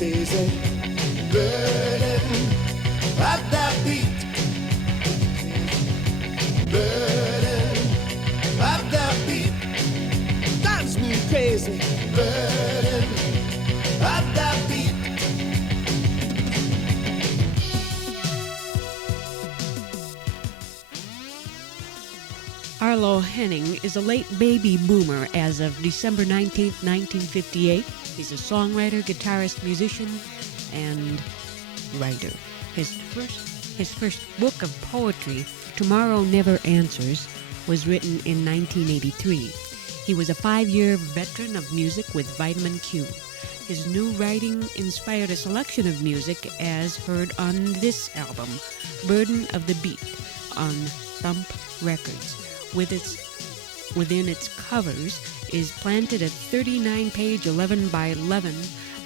crazy, burning at that beat, burning at that beat, drives me crazy, burning at that beat. Arlo Hennings is a late baby boomer as of December 19, 1958. He's a songwriter, guitarist, musician, and writer. His first book of poetry, Tomorrow Never Answers, was written in 1983. He was a 5-year veteran of music with Vitamin Q. His new writing inspired a selection of music as heard on this album, Burden of the Beat, on Thump Records. Within its covers is planted a 39-page 11 by 11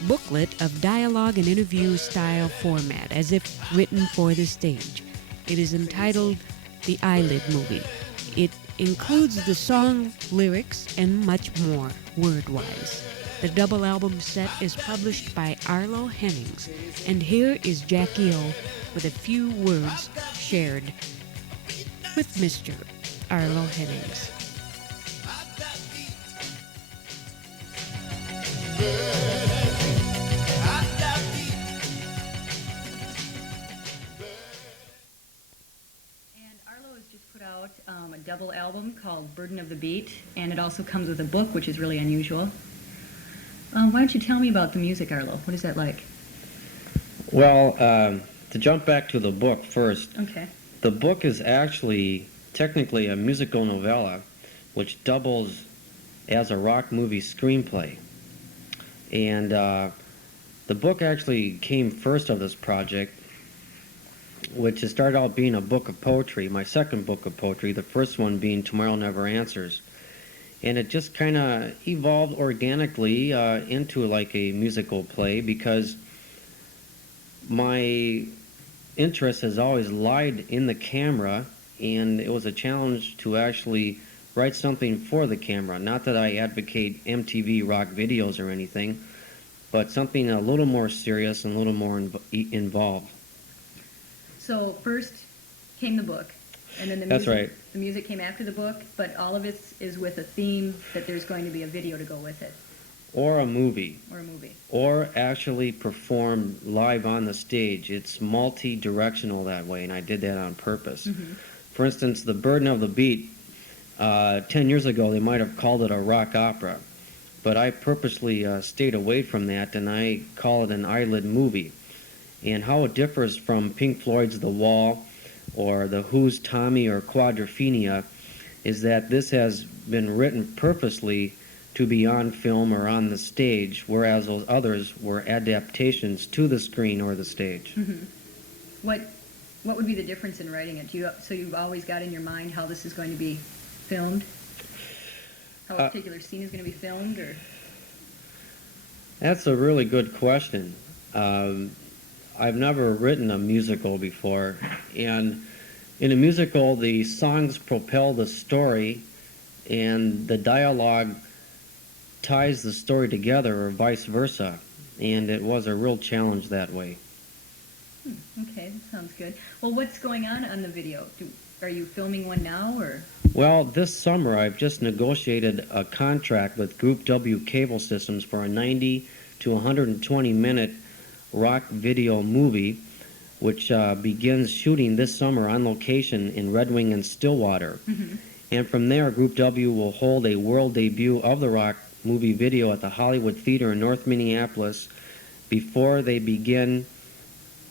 booklet of dialogue and interview style format, as if written for the stage. It is entitled The Eyelid Movie. It includes the song, lyrics, and much more, word-wise. The double album set is published by Arlo Hennings, and here is Jackie O with a few words shared with Mr. Arlo Hennings. And Arlo has just put out a double album called Burden of the Beat, and it also comes with a book, which is really unusual. Why don't you tell me about the music, Arlo? What is that like? Well, to jump back to the book first, Okay. the book is actually technically a musical novella which doubles as a rock movie screenplay. And the book actually came first of this project, which has started out being a book of poetry, my second book of poetry, the first one being Tomorrow Never Answers. And it just kind of evolved organically into like a musical play, because my interest has always lied in the camera, and it was a challenge to actually write something for the camera. Not that I advocate MTV rock videos or anything, but something a little more serious and a little more involved. So first came the book, and then the That's music, right. the music came after the book, but all of it is with a theme that there's going to be a video to go with it, Or a movie. or a movie. Or actually performed live on the stage. It's multi-directional that way, and I did that on purpose. Mm-hmm. For instance, The Burden of the Beat, 10 years ago they might have called it a rock opera, but I purposely stayed away from that, and I call it an eyelid movie. And how it differs from Pink Floyd's The Wall or The Who's Tommy or Quadrophenia is that this has been written purposely to be on film or on the stage, whereas those others were adaptations to the screen or the stage. Mm-hmm. What would be the difference in writing it? So you've always got in your mind how this is going to be filmed? How a particular scene is going to be filmed, or? That's a really good question. I've never written a musical before, and in a musical the songs propel the story and the dialogue ties the story together, or vice versa, and it was a real challenge that way. Okay, that sounds good. Well, what's going on the video? Are you filming one now, or? Well, this summer I've just negotiated a contract with Group W Cable Systems for a 90 to 120-minute rock video movie, which begins shooting this summer on location in Red Wing and Stillwater. Mm-hmm. And from there, Group W will hold a world debut of the rock movie video at the Hollywood Theater in North Minneapolis before they begin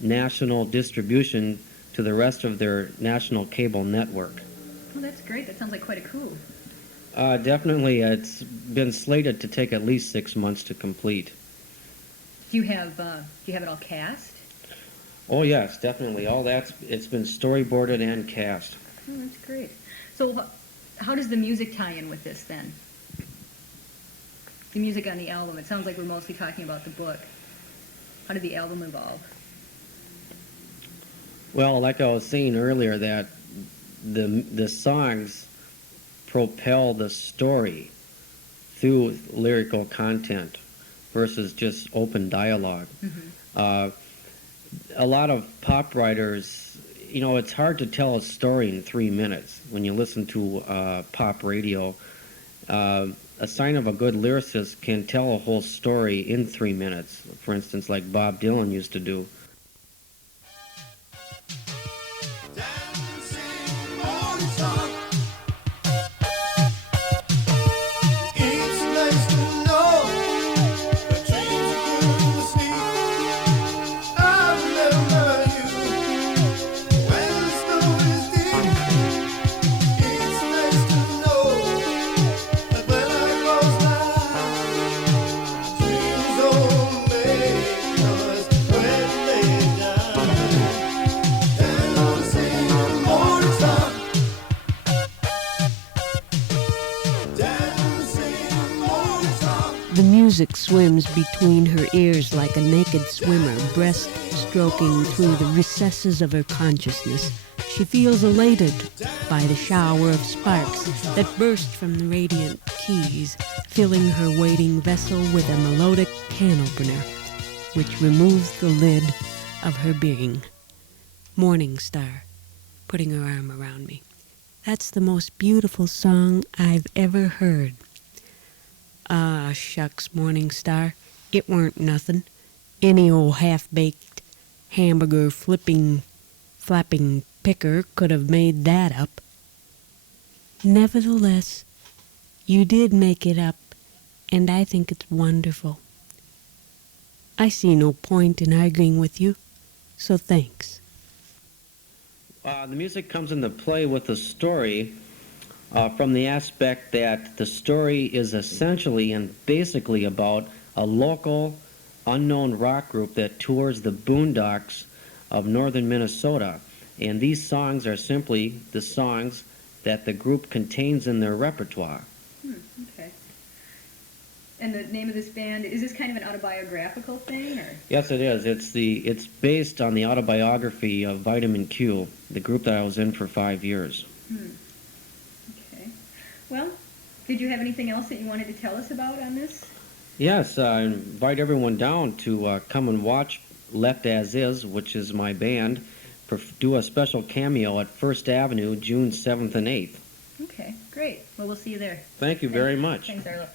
national distribution to the rest of their national cable network. Oh, that's great. That sounds like quite a coup. Definitely, it's been slated to take at least 6 months to complete. Do you have it all cast? Oh yes, definitely. It's been storyboarded and cast. Oh, that's great. So how does the music tie in with this then? The music on the album. It sounds like we're mostly talking about the book. How did the album evolve? Well, like I was saying earlier, that the songs propel the story through lyrical content. versus just open dialogue. Mm-hmm. A lot of pop writers, it's hard to tell a story in 3 minutes when you listen to pop radio. A sign of a good lyricist can tell a whole story in 3 minutes, for instance, like Bob Dylan used to do. The music swims between her ears like a naked swimmer, breast stroking through the recesses of her consciousness. She feels elated by the shower of sparks that burst from the radiant keys, filling her waiting vessel with a melodic can opener, which removes the lid of her being. Morning Star, putting her arm around me. That's the most beautiful song I've ever heard. Ah, shucks, Morning Star, it weren't nothing. Any old half-baked hamburger flapping picker could have made that up. Nevertheless, you did make it up, and I think it's wonderful. I see no point in arguing with you, so thanks. The music comes into play with the story from the aspect that the story is essentially and basically about a local, unknown rock group that tours the boondocks of northern Minnesota. And these songs are simply the songs that the group contains in their repertoire. Okay. And the name of this band, is this kind of an autobiographical thing, or? Yes, it is. It's based on the autobiography of Vitamin Q, the group that I was in for 5 years. Okay. Well, did you have anything else that you wanted to tell us about on this? Yes, I invite everyone down to come and watch Left As Is, which is my band, do a special cameo at First Avenue, June 7th and 8th. Okay, great. Well, we'll see you there. Thank you very much. Thanks, Arlo.